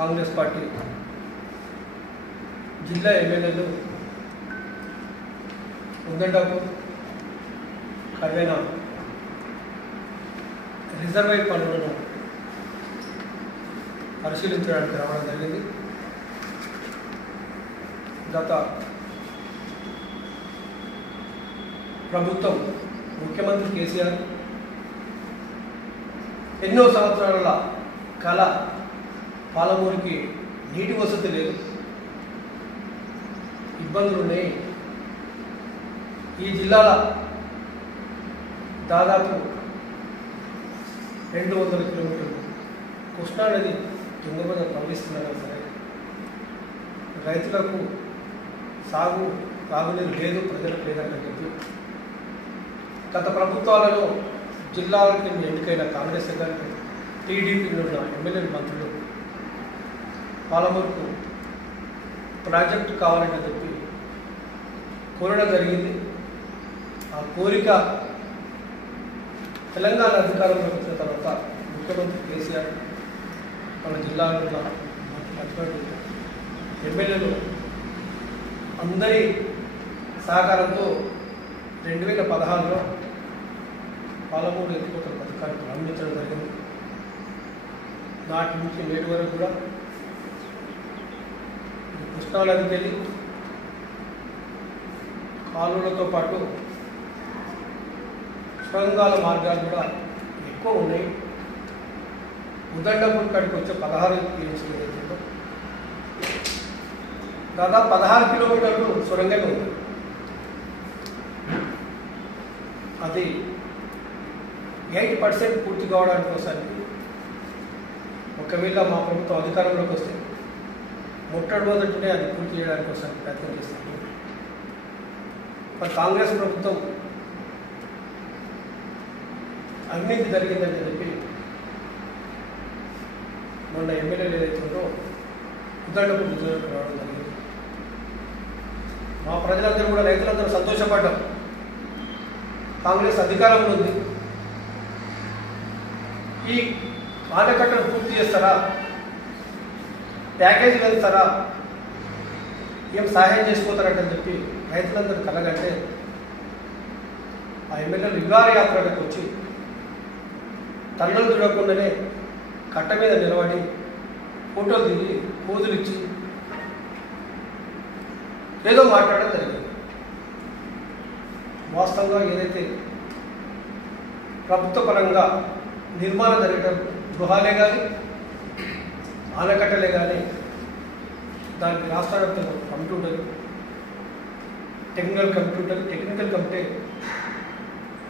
Congress party జిల్లా ఎమ్మెల్యేలు ఉందంటాకు కర్వేనా reservoir పనులను పరిశీలించడానికి రావడం జరిగింది. గత ప్రభుత్వం ముఖ్యమంత్రి కేసీఆర్ ఎన్నో సంవత్సరాల కళ పాలమూరుకి నీటి వసతి లేదు, ఇబ్బందులు ఉన్నాయి. ఈ జిల్లాల దాదాపు 200 కిలోమీటర్లు కృష్ణానది తుంగభద్ర ప్రవహిస్తున్నా సరే రైతులకు తాగునీరు లేదు, ప్రజలకు లేదని చెప్పి గత ప్రభుత్వాలలో జిల్లాలకు ఎన్నికైన కాంగ్రెస్ కానీ టీడీపీలో ఉన్న ఎమ్మెల్యే మంత్రులు పాలమూరుకు ప్రాజెక్టు కావాలని చెప్పి కోరడం జరిగింది. ఆ కోరిక తెలంగాణ అధికారంలోకి వచ్చిన తర్వాత ముఖ్యమంత్రి కేసీఆర్ మన జిల్లాలో ఉన్న ఎమ్మెల్యేలు అందరి సహకారంతో 2016లో పాలమూరు ఎత్తిపోతల పథకాన్ని ప్రారంభించడం జరిగింది. నాటి నుంచి నేటి వరకు కూడా కృష్ణానదికి వెళ్ళి కాలువలతో పాటు సొరంగాల మార్గాలు కూడా ఎక్కువ ఉన్నాయి. ఉదండపూర్ కాడికి వచ్చే 16 కిలోమీటర్లు దాదాపు 16 కిలోమీటర్లు సొరంగమే ఉంది. అది 8% పూర్తి కావడానికి వస్తానికి ఒకవేళ మా ప్రభుత్వం అధికారంలోకి వస్తే మొట్టమొదటినే అది పూర్తి చేయడానికి వస్తానికి ప్రయత్నం చేస్తాం. మరి కాంగ్రెస్ ప్రభుత్వం అవినీతి జరిగిందని చెప్పి మొన్న ఎమ్మెల్యేలు ఏదైతే ఉందో ఉదండపూర్ నిజంగా రావడం జరిగింది. మా ప్రజలందరూ కూడా రైతులందరూ సంతోషపడ్డాం. కాంగ్రెస్ అధికారంలో ఉంది, ఈ ఆనకట్టను పూర్తి చేస్తారా, ప్యాకేజీ వెళ్తారా, ఏం సహాయం చేసుకోతారంటని చెప్పి రైతులందరూ కలగంటే ఆ ఎమ్మెల్యేలు విహారయాత్రకు వచ్చి తల్లులు చూడకుండానే కట్ట మీద నిలబడి ఫోటోలు దిగి పోజులు ఇచ్చి ఏదో మాట్లాడడం జరిగింది. వాస్తవంగా ఏదైతే ప్రభుత్వ పరంగా నిర్మాణం జరగడం గృహాలే కానీ ఆనకట్టలే కానీ దానికి రాష్ట్ర వ్యాప్తంగా కమిటీ ఉంటుంది, టెక్నికల్ కమిటీ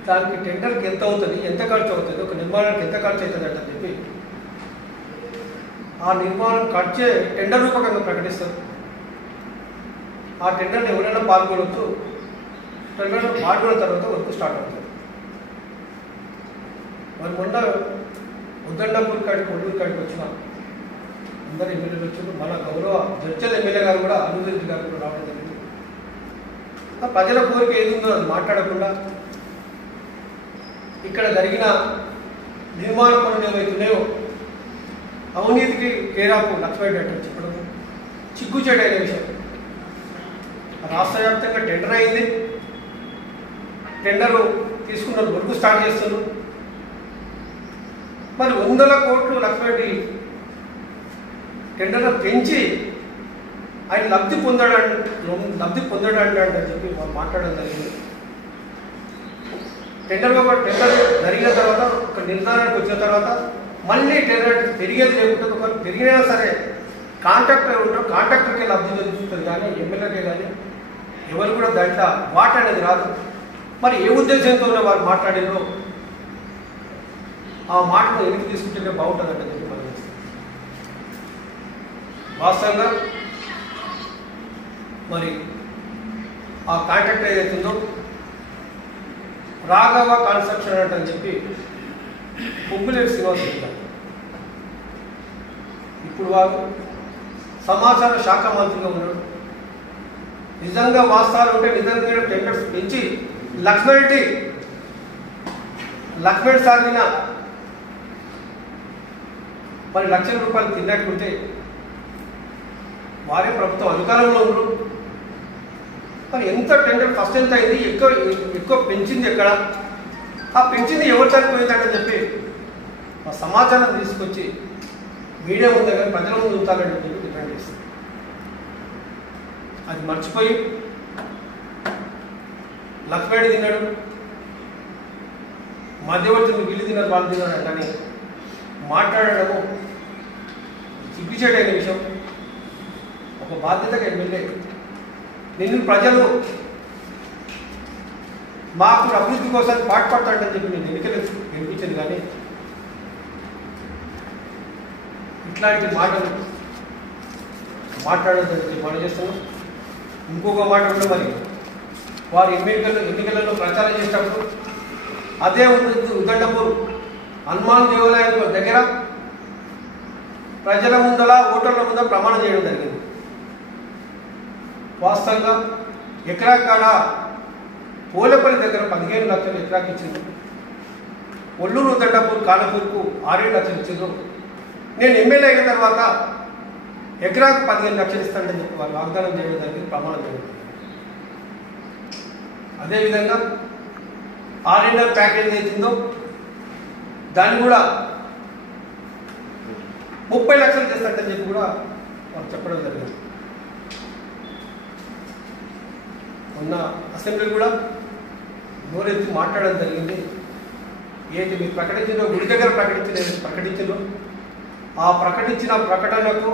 దానికి టెండర్కి ఎంత అవుతుంది, ఎంత ఖర్చు అవుతుంది, ఒక నిర్మాణానికి ఎంత ఖర్చు అవుతుంది అని చెప్పి ఆ నిర్మాణం ఖర్చే టెండర్ రూపకంగా ప్రకటిస్తారు. ఆ టెండర్ని ఎవరైనా పాల్గొనవచ్చు. టెండర్లో పాల్గొన్న తర్వాత వర్క్ స్టార్ట్ అవుతుంది. మరి మొన్న ఉదండపూర్ కాడికి ఒడ్డూరు కాడికి వచ్చిన అందరు ఎమ్మెల్యేలు వచ్చారు. మన గౌరవ జడ్చల్ ఎమ్మెల్యే గారు కూడా అనుమతి గారు కూడా రావడం జరిగింది. ఆ ప్రజల కోరిక ఏది ఉందో అది మాట్లాడకుండా ఇక్కడ జరిగిన నిర్మాణ పనులు ఏవైతున్నాయో అవినీతికి కేరాపు లక్ష్మయ్య చెప్పడం చిగ్గుచేటైన విషయం. రాష్ట్ర వ్యాప్తంగా టెండర్ అయింది, టెండర్ తీసుకున్నారు, వర్క్ స్టార్ట్ చేస్తున్నారు. మరి 100 కోట్లు లక్ష్మయ్య టెండర్ పెంచి ఆయన లబ్ధి పొందడాన్ని అని చెప్పి మాట్లాడడం జరిగింది. టెండర్ జరిగిన తర్వాత ఒక నిర్ధారణకు వచ్చిన తర్వాత మళ్ళీ టెండర్ పెరిగేది లేకుంటుంది. ఒకరు పెరిగినా సరే కాంట్రాక్టర్ ఉంటారు, కాంట్రాక్టర్కే లబ్ధి జరుగుతుంది కానీ ఎమ్మెల్యేకే కానీ ఎవరు కూడా దాంట్లో వాట అనేది రాదు. మరి ఏ ఉద్దేశంతో వారు మాట్లాడారో ఆ మాటను వెనక్కి తీసుకుంటే బాగుంటుందంటే చెప్పి మనం వాస్తవంగా మరి ఆ కాంట్రాక్టర్ ఏదైతుందో రాఘవ కన్స్ట్రక్షన్ అంటని చెప్పి పొంగులేటి శ్రీనివాస్ చెప్పారు. ఇప్పుడు వారు సమాచార శాఖ మంత్రిగా ఉన్నాడు. నిజంగా వాస్తవాలు ఉంటే నిజంగా టెండర్స్ పెంచి లక్ష్మణ్ సాగిన మరి లక్షల రూపాయలు తిన్నట్టుంటే వారే ప్రభుత్వం అధికారంలో ఉన్నారు. మరి ఎంత టెండర్ ఫస్ట్ ఎంత అయింది, ఎక్కువ పెంచింది ఎక్కడ, ఆ పెంచింది ఎవరు సరిపోయిందంటే చెప్పి ఆ సమాచారం తీసుకొచ్చి మీడియా ముందు కానీ ప్రజల ముందు ఉంచాలని చెప్పి డిమాండ్ చేస్తుంది. అది మర్చిపోయి లక్ష్మణి తిన్నాడు, మధ్యవర్తులు వీళ్ళు తిన్నారు వాళ్ళు తిన్నారు కానీ మాట్లాడడము సిగ్గుచేటైన విషయం. ఒక బాధ్యతగా ఎమ్మెల్యే నిన్ను ప్రజలు మాకు అభివృద్ధి కోసం పాటుపడతాడని చెప్పి నేను గెలిపించింది కానీ ఇట్లాంటి మాటలు మాట్లాడదని మనం చేస్తున్నాం. ఇంకొక మాట కూడా మరి వారు ఎన్నికలలో ప్రచారం చేసినప్పుడు అదే ఉదండపూర్ హనుమాన్ దేవాలయం దగ్గర ప్రజల ముందల ఓటర్ల ముందర ప్రమాణం చేయడం జరిగింది. వాస్తవంగా ఎకరా కాడ పోలేపల్లి దగ్గర 15 లక్షలు ఎకరాకి ఇచ్చింది, ఒల్లూరు ఉదండపూర్ కానపూర్కు 6 లక్షలు ఇచ్చిండ్రు. నేను ఎమ్మెల్యే అయిన తర్వాత ఎకరాకు 15 లక్షలు ఇస్తానని చెప్పి వారు వాగ్దానం చేయడం జరిగింది, ప్రమాణం చేయడం. అదేవిధంగా ఆర్ఎన్ఆర్ ప్యాకేజ్ ఏదైతుందో దాన్ని కూడా 30 లక్షలు చేస్తాడని చెప్పి కూడా వారు చెప్పడం జరిగింది. మొన్న అసెంబ్లీ కూడా నోరెత్తి మాట్లాడడం జరిగింది. ఏది మీరు ప్రకటించిందో గుడి దగ్గర ప్రకటించిందో ఆ ప్రకటించిన ప్రకటనకు